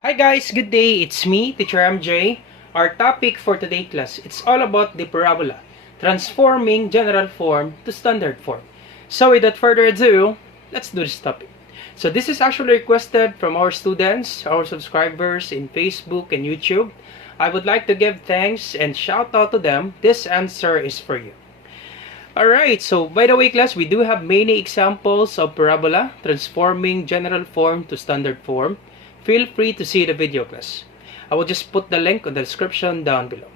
Hi guys, good day. It's me, Teacher MJ. Our topic for today class, it's all about the parabola, transforming general form to standard form. So without further ado, let's do this topic. So this is actually requested from our students, our subscribers in Facebook and YouTube. I would like to give thanks and shout out to them. This answer is for you. Alright, so by the way class, we do have many examples of parabola transforming general form to standard form. Feel free to see the video class. I will just put the link on the description down below.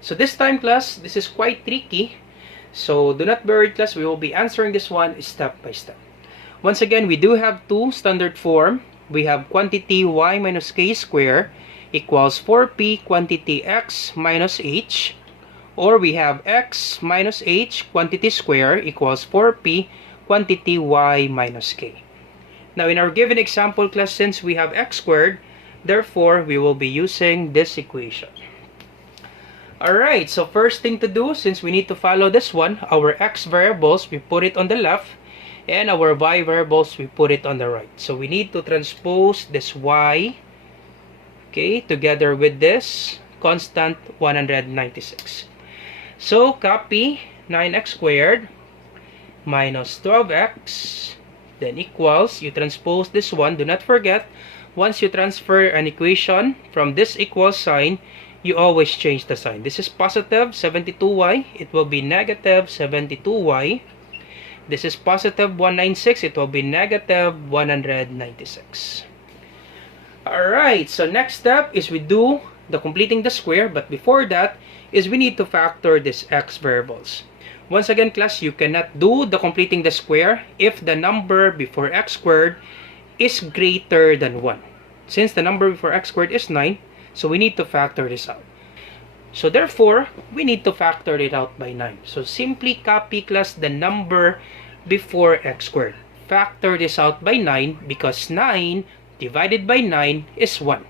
So this time class, this is quite tricky. So do not be worried class, we will be answering this one step by step. Once again, we do have two standard form. We have quantity y minus k square equals 4p quantity x minus h. Or we have x minus h quantity square equals 4p quantity y minus k. Now in our given example class, since we have x squared, therefore we will be using this equation. Alright, so first thing to do, since we need to follow this one, our x variables, we put it on the left, and our y variables, we put it on the right. So we need to transpose this y, okay, together with this constant 196. So copy 9x squared minus 12x, then equals, you transpose this one. Do not forget, once you transfer an equation from this equal sign, you always change the sign. This is positive 72y, it will be negative 72y. This is positive 196, it will be negative 196. Alright, so next step is we do the completing the square, but before that is we need to factor these x variables. Once again class, you cannot do the completing the square if the number before x squared is greater than 1. Since the number before x squared is 9, so we need to factor this out. So therefore, we need to factor it out by 9. So simply copy class the number before x squared. Factor this out by 9 because 9 divided by 9 is 1.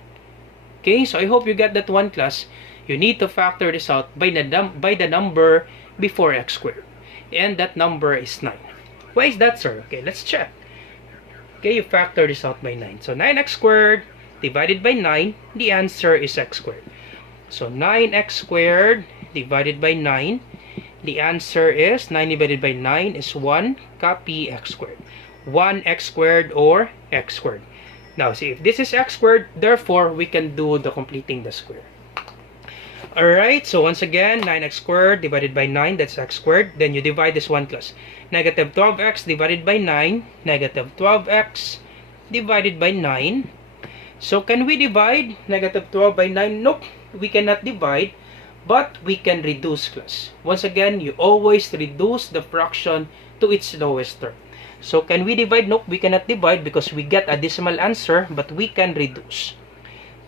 Okay, so I hope you get that one class. You need to factor this out by the number before x squared, and that number is 9. Why is that, sir? Okay, let's check. Okay, you factor this out by 9. So 9x squared divided by 9, the answer is x squared. So 9x squared divided by 9, the answer is 9 divided by 9 is 1. Copy x squared. 1x squared or x squared. Now see, if this is x squared, therefore we can do the completing the square. Alright, so once again, 9x squared divided by 9, that's x squared. Then you divide this one class. Negative 12x divided by 9, negative 12x divided by 9. So can we divide negative 12 by 9? Nope, we cannot divide, but we can reduce class. Once again, you always reduce the fraction to its lowest term. So can we divide? Nope, we cannot divide because we get a decimal answer, but we can reduce.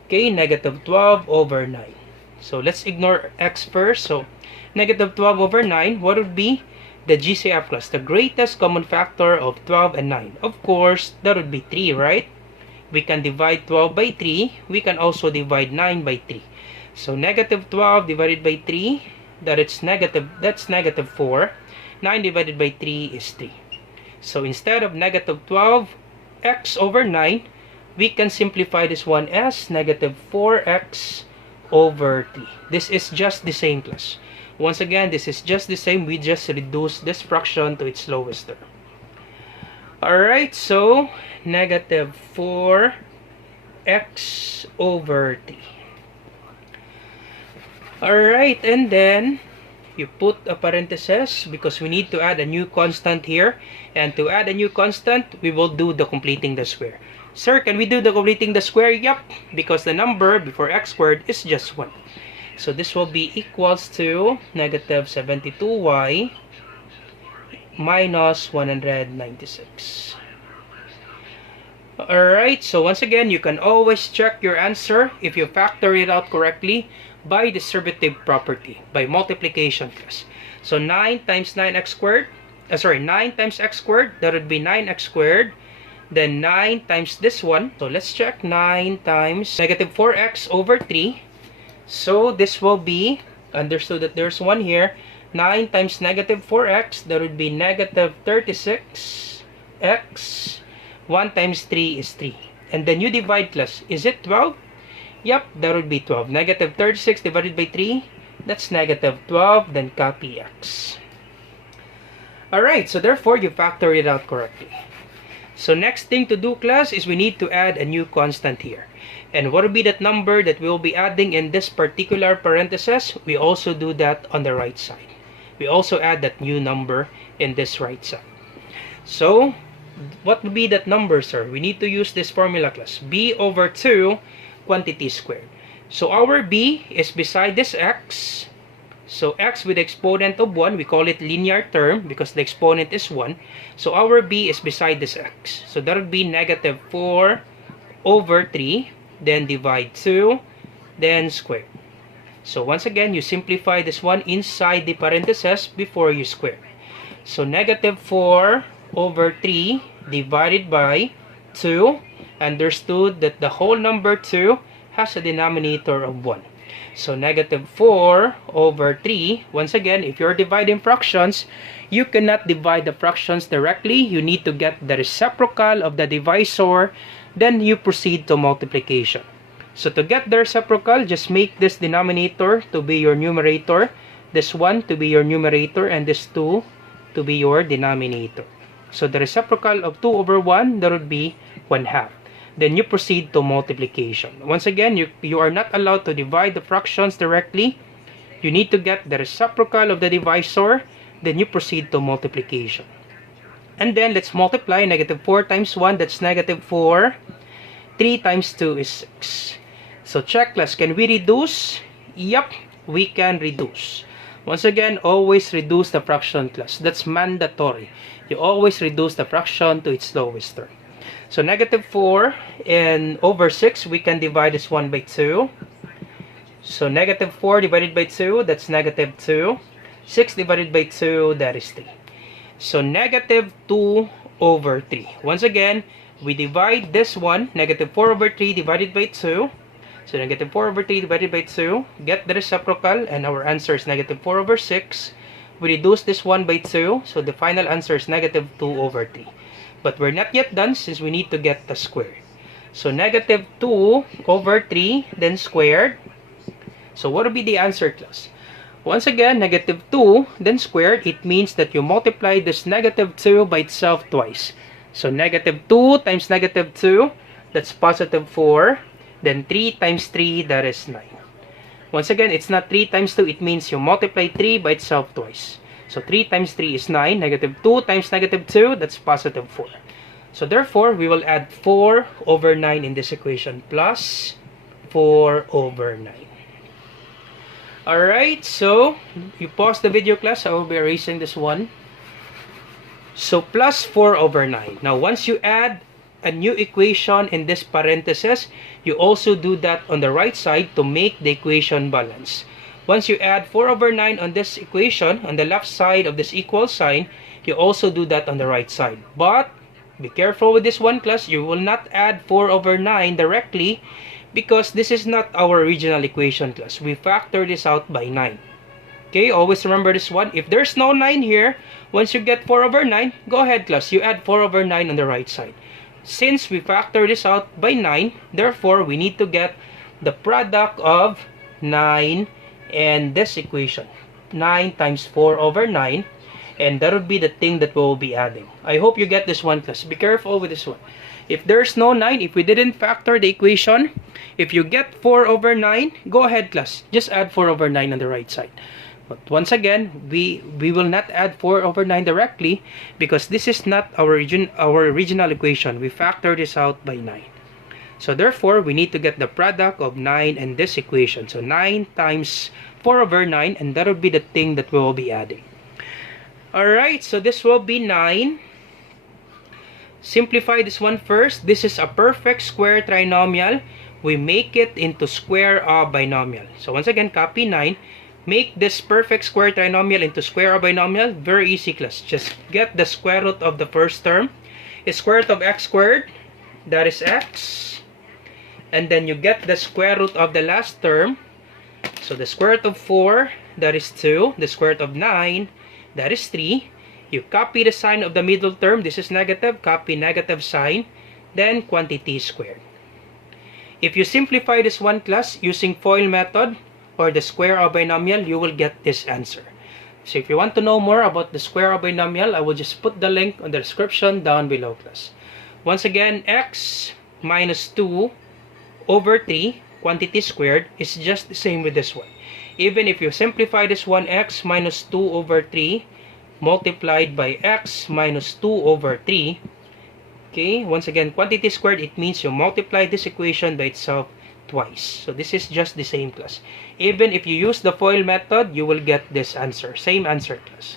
Okay, negative 12 over 9. So let's ignore x first. So negative 12 over 9, what would be the GCF class? The greatest common factor of 12 and 9. Of course, that would be 3, right? We can divide 12 by 3. We can also divide 9 by 3. So negative 12 divided by 3, that's negative 4. 9 divided by 3 is 3. So instead of negative 12x over 9, we can simplify this one as negative 4x over 3. This is just the same class. Once again, this is just the same. We just reduce this fraction to its lowest term. Alright, so negative 4x over 3. Alright, and then you put a parenthesis because we need to add a new constant here. And to add a new constant, we will do the completing the square. Sir, can we do the completing the square? Yep, because the number before x squared is just 1. So this will be equals to negative 72y minus 196. Alright, so once again, you can always check your answer if you factor it out correctly by distributive property, by multiplication class. So 9 times 9x squared, 9 times x squared, that would be 9x squared. Then 9 times this one. So let's check. 9 times negative 4x over 3. So this will be, understood that there's 1 here. 9 times negative 4x, that would be negative 36x. 1 times 3 is 3. And then you divide class. Is it 12? Yep, that would be 12. Negative 36 divided by 3, that's negative 12, then copy x. Alright, so therefore you factor it out correctly. So next thing to do, class, is we need to add a new constant here. And what will be that number that we'll be adding in this particular parenthesis? We also do that on the right side. We also add that new number in this right side. So what would be that number, sir? We need to use this formula, class. B over 2 quantity squared. So our B is beside this x. So x with the exponent of 1, we call it linear term because the exponent is 1. So our b is beside this x. So that would be negative 4 over 3, then divide 2, then square. So once again, you simplify this one inside the parentheses before you square. So negative 4 over 3 divided by 2. Understood that the whole number 2 has a denominator of 1. So negative 4 over 3, once again, if you're dividing fractions, you cannot divide the fractions directly. You need to get the reciprocal of the divisor, then you proceed to multiplication. So to get the reciprocal, just make this denominator to be your numerator, this 1 to be your numerator, and this 2 to be your denominator. So the reciprocal of 2 over 1, that would be 1/2. Then you proceed to multiplication. Once again, you are not allowed to divide the fractions directly. You need to get the reciprocal of the divisor, then you proceed to multiplication. And then let's multiply. Negative 4 times 1, that's negative 4. 3 times 2 is 6. So check, class, can we reduce? Yep, we can reduce. Once again, always reduce the fraction, class. That's mandatory. You always reduce the fraction to its lowest term. So negative 4 and over 6, we can divide this 1 by 2. So negative 4 divided by 2, that's negative 2. 6 divided by 2, that is 3. So negative 2 over 3. Once again, we divide this one, negative 4 over 3 divided by 2. So negative 4 over 3 divided by 2, get the reciprocal, and our answer is negative 4 over 6. We reduce this 1 by 2, so the final answer is negative 2 over 3. But we're not yet done since we need to get the square. So negative 2 over 3, then squared. So what will be the answer, class? Once again, negative 2, then squared. It means that you multiply this negative 2 by itself twice. So negative 2 times negative 2, that's positive 4. Then 3 times 3, that is 9. Once again, it's not 3 times 2. It means you multiply 3 by itself twice. So 3 times 3 is 9. Negative 2 times negative 2, that's positive 4. So therefore, we will add 4 over 9 in this equation, plus 4 over 9. Alright, so you pause the video, class. I will be erasing this one. So plus 4 over 9. Now once you add a new equation in this parenthesis, you also do that on the right side to make the equation balance. Once you add 4 over 9 on this equation, on the left side of this equal sign, you also do that on the right side. But be careful with this one, class. You will not add 4 over 9 directly because this is not our original equation, class. We factor this out by 9. Okay, always remember this one. If there's no 9 here, once you get 4 over 9, go ahead, class. You add 4 over 9 on the right side. Since we factor this out by 9, therefore, we need to get the product of 9 and this equation. 9 times 4 over 9. And that would be the thing that we will be adding. I hope you get this one, class. Be careful with this one. If there's no 9, if we didn't factor the equation, if you get 4 over 9, go ahead, class. Just add 4 over 9 on the right side. But once again, we will not add 4 over 9 directly because this is not our original equation. We factor this out by 9. So therefore, we need to get the product of 9 and this equation. So 9 times 4 over 9, and that will be the thing that we will be adding. Alright, so this will be 9. Simplify this one first. This is a perfect square trinomial. We make it into square of binomial. So once again, copy 9. Make this perfect square trinomial into square of binomial. Very easy, class. Just get the square root of the first term. It's square root of x squared. That is x. And then you get the square root of the last term. So the square root of 4, that is 2. The square root of 9, that is 3. You copy the sign of the middle term. This is negative. Copy negative sign. Then quantity squared. If you simplify this one, class, using FOIL method or the square of binomial, you will get this answer. So if you want to know more about the square of binomial, I will just put the link on the description down below, class. Once again, x minus 2 over 3 quantity squared is just the same with this one. Even if you simplify this one, x minus 2 over 3 multiplied by x minus 2 over 3. Okay, once again, quantity squared, it means you multiply this equation by itself twice. So this is just the same, class. Even if you use the FOIL method, you will get this answer. Same answer, class.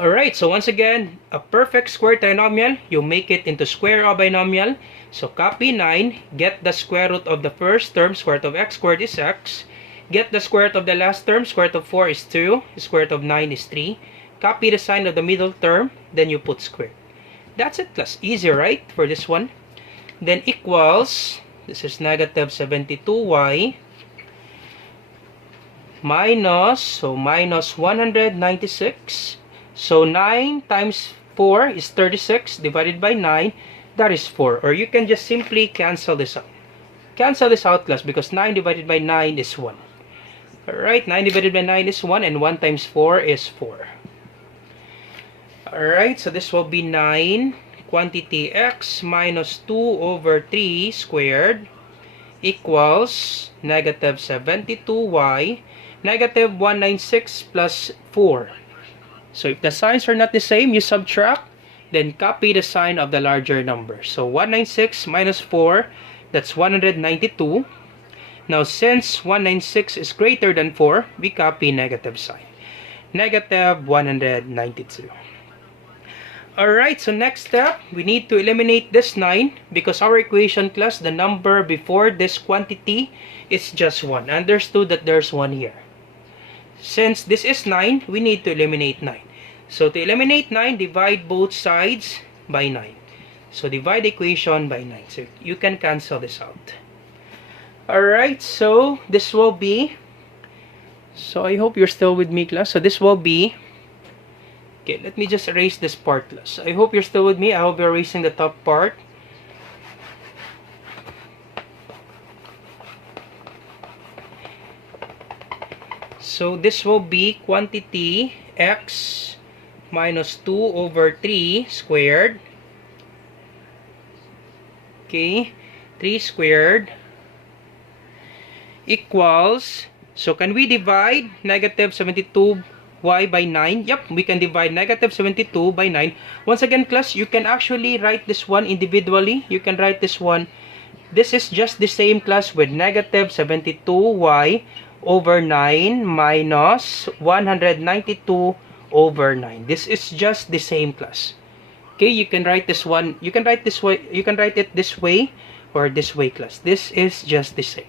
Alright, so once again, a perfect square trinomial, you make it into square of binomial. So copy 9, get the square root of the first term, square root of x squared is x. Get the square root of the last term, square root of 4 is 2, square root of 9 is 3. Copy the sign of the middle term, then you put square. That's it, class. Easy, right, for this one? Then equals, this is negative 72y minus, so minus 196. So 9 times 4 is 36 divided by 9, that is 4. Or you can just simply cancel this out. Cancel this out, class, because 9 divided by 9 is 1. Alright, 9 divided by 9 is 1, and 1 times 4 is 4. Alright, so this will be 9 quantity x minus 2 over 3 squared equals negative 72y, negative 196 plus 4. So if the signs are not the same, you subtract, then copy the sign of the larger number. So 196 minus 4, that's 192. Now since 196 is greater than 4, we copy negative sign. Negative 192. Alright, so next step, we need to eliminate this 9 because our equation, class, the number before this quantity is just 1. Understood that there's 1 here. Since this is 9, we need to eliminate 9. So to eliminate 9, divide both sides by 9. So divide the equation by 9. So you can cancel this out. Alright, so this will be, so I hope you're still with me, class. So this will be, okay, let me just erase this part, class. I hope you're still with me. I will be erasing the top part. So this will be quantity x minus 2 over 3 squared. Okay, 3 squared equals, so can we divide negative 72y by 9? Yep, we can divide negative 72 by 9. Once again, class, you can actually write this one individually. You can write this one. This is just the same, class, with negative 72y over 9 minus 192 over 9. This is just the same, class. Okay, you can write this one. You can write this way. You can write it this way or this way, class. This is just the same.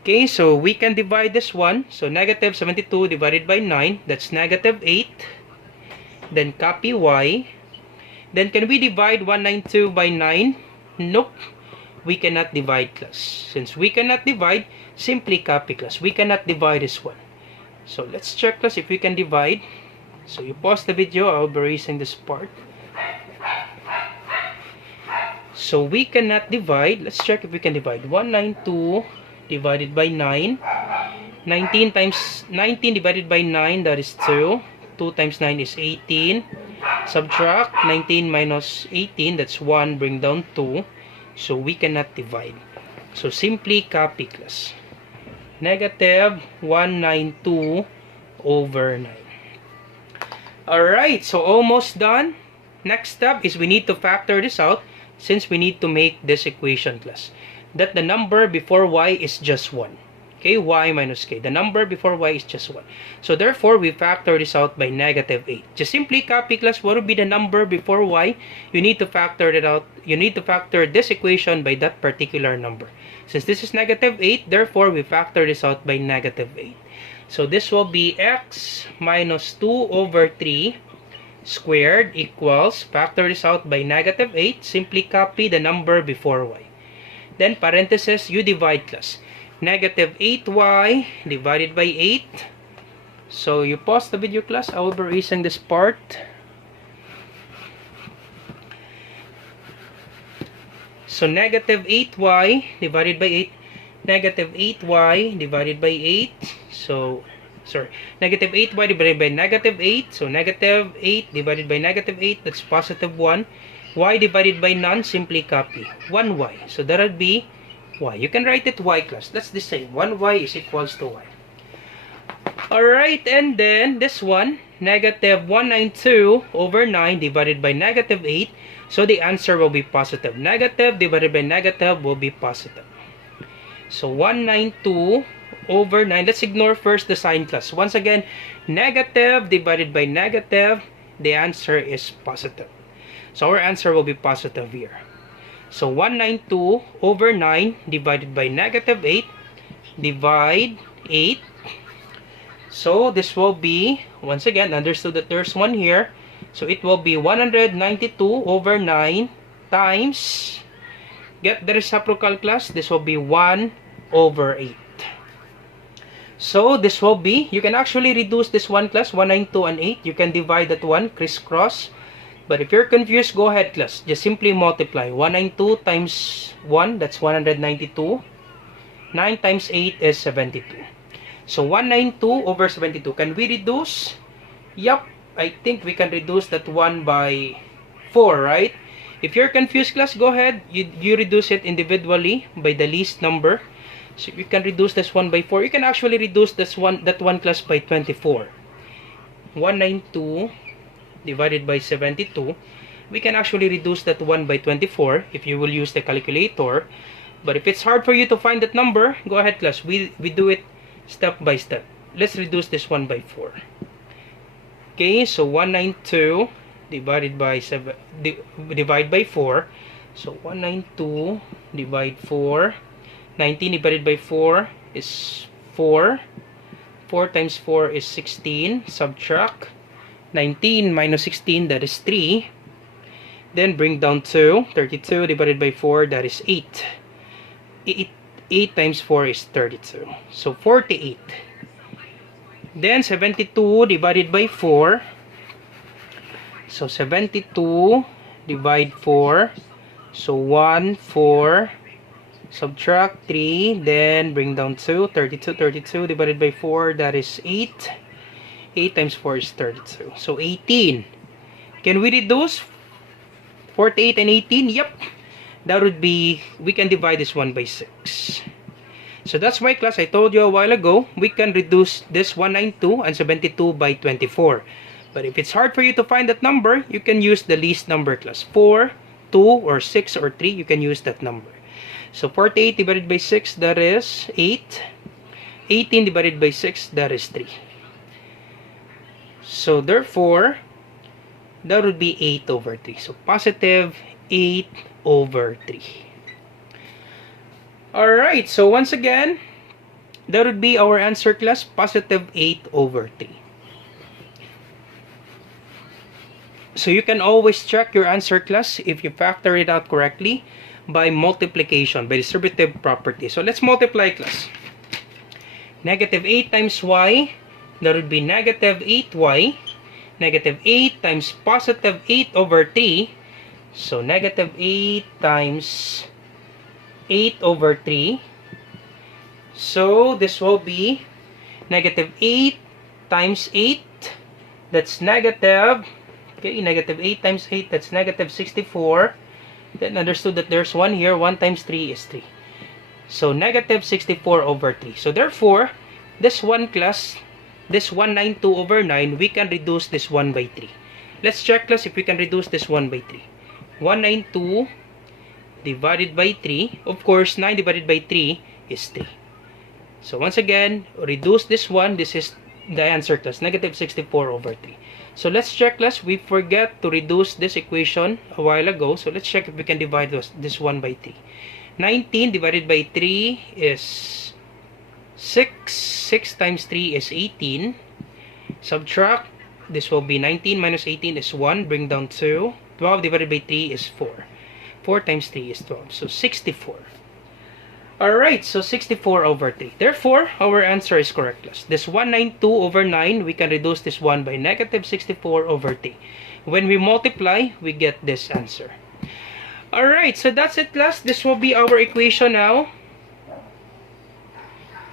Okay, so we can divide this one. So negative 72 divided by 9, that's negative 8. Then copy y. Then can we divide 192 by 9? Nope. We cannot divide, class. Since we cannot divide, simply copy, class. We cannot divide this one. So let's check, class, if we can divide. So you pause the video. I'll be erasing this part. So we cannot divide. Let's check if we can divide. 192 divided by 9. 19 times 19 divided by 9, that is 2. 2 times 9 is 18. Subtract 19 minus 18, that's 1. Bring down 2. So we cannot divide. So simply copy, class. Negative 192 over 9. Alright, so almost done. Next step is we need to factor this out since we need to make this equation, class, that the number before y is just 1. Okay, y minus k. The number before y is just 1. So therefore, we factor this out by negative 8. Just simply copy, class, what would be the number before y? You need to factor it out. You need to factor this equation by that particular number. Since this is negative 8, therefore, we factor this out by negative 8. So this will be x minus 2 over 3 squared equals, factor this out by negative 8. Simply copy the number before y. Then parenthesis, you divide, class. Negative 8y divided by 8. So you pause the video, class. I will be erasing this part. So negative 8y divided by 8. Negative 8y divided by 8. So, sorry. Negative 8y divided by negative 8. So negative 8 divided by negative 8. That's positive 1. Y divided by none. Simply copy. 1y. So that would be y. You can write it y, class. That's the same. 1y is equals to y. Alright, and then this one, negative 192 over 9 divided by negative 8. So the answer will be positive. Negative divided by negative will be positive. So 192 over 9. Let's ignore first the sign, class. Once again, negative divided by negative, the answer is positive. So our answer will be positive here. So 192 over 9 divided by negative 8, divide 8. So this will be, once again, understood that there's one here. So it will be 192 over 9 times, get the reciprocal, class, this will be 1 over 8. So this will be, you can actually reduce this one, class, 192 and 8. You can divide that one, crisscross. But if you're confused, go ahead, class. Just simply multiply. 192 times 1, that's 192. 9 times 8 is 72. So 192 over 72. Can we reduce? Yup, I think we can reduce that one by 4, right? If you're confused, class, go ahead. You reduce it individually by the least number. So you can reduce this one by 4. You can actually reduce that one, class, by 24. 192 divided by 72. We can actually reduce that one by 24 if you will use the calculator. But if it's hard for you to find that number, go ahead, class. We do it step by step. Let's reduce this one by 4. Okay, so 192 divided by 7 divide by 4. So 192 divide 4. 19 divided by 4 is 4. 4 times 4 is 16. Subtract 19 minus 16, that is 3. Then bring down 2. 32 divided by 4, that is 8. 8 times 4 is 32. So 48. Then 72 divided by 4. So 72 divide 4. So 1, 4. Subtract 3. Then bring down 2. 32 divided by 4. That is 8. 8 times 4 is 32. So 18. Can we reduce 48 and 18? Yep. That would be, we can divide this one by 6. So that's why, class, I told you a while ago, we can reduce this 192 and 72 by 24. But if it's hard for you to find that number, you can use the least number, class. 4, 2, or 6, or 3, you can use that number. So 48 divided by 6, that is 8. 18 divided by 6, that is 3. So therefore, that would be 8 over 3. So positive 8 over 3. Alright, so once again, that would be our answer, class, positive 8 over 3. So you can always check your answer, class, if you factor it out correctly by multiplication, by distributive property. So let's multiply, class. Negative 8 times y, that would be negative 8y. Negative 8 times positive 8 over 3. So negative 8 times 8 over 3. So this will be negative 8 times 8. That's negative. Okay, negative 8 times 8. That's negative 64. Then understood that there's 1 here. 1 times 3 is 3. So negative 64 over 3. So therefore, this one, class, this 192 over 9, we can reduce this 1 by 3. Let's check, class, if we can reduce this 1 by 3. 192 divided by 3. Of course, 9 divided by 3 is 3. So once again, reduce this one. This is the answer, class, negative 64 over 3. So let's check, class. We forget to reduce this equation a while ago. So let's check if we can divide this 1 by 3. 19 divided by 3 is 6. 6 times 3 is 18. Subtract. This will be 19 minus 18 is 1. Bring down 2. 12 divided by 3 is 4. 4 times 3 is 12. So 64. Alright, so 64 over 3. Therefore, our answer is correct, class. This 192 over 9, we can reduce this 1 by negative 64 over 3. When we multiply, we get this answer. Alright, so that's it, class. This will be our equation now.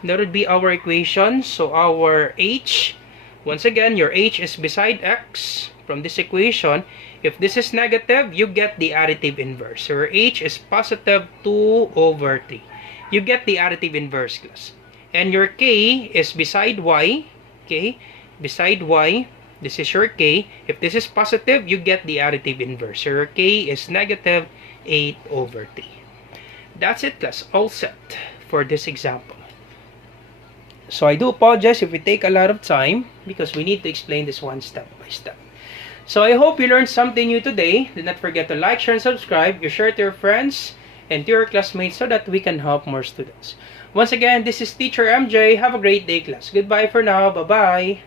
That would be our equation. So our h, once again, your h is beside x from this equation. If this is negative, you get the additive inverse. So your h is positive 2 over 3. You get the additive inverse, class. And your k is beside y. Okay, beside y. This is your k. If this is positive, you get the additive inverse. So your k is negative 8 over 3. That's it, class. All set for this example. So I do apologize if we take a lot of time because we need to explain this one step by step. So I hope you learned something new today. Do not forget to like, share, and subscribe. You share to your friends and to your classmates so that we can help more students. Once again, this is Teacher MJ. Have a great day, class. Goodbye for now. Bye-bye.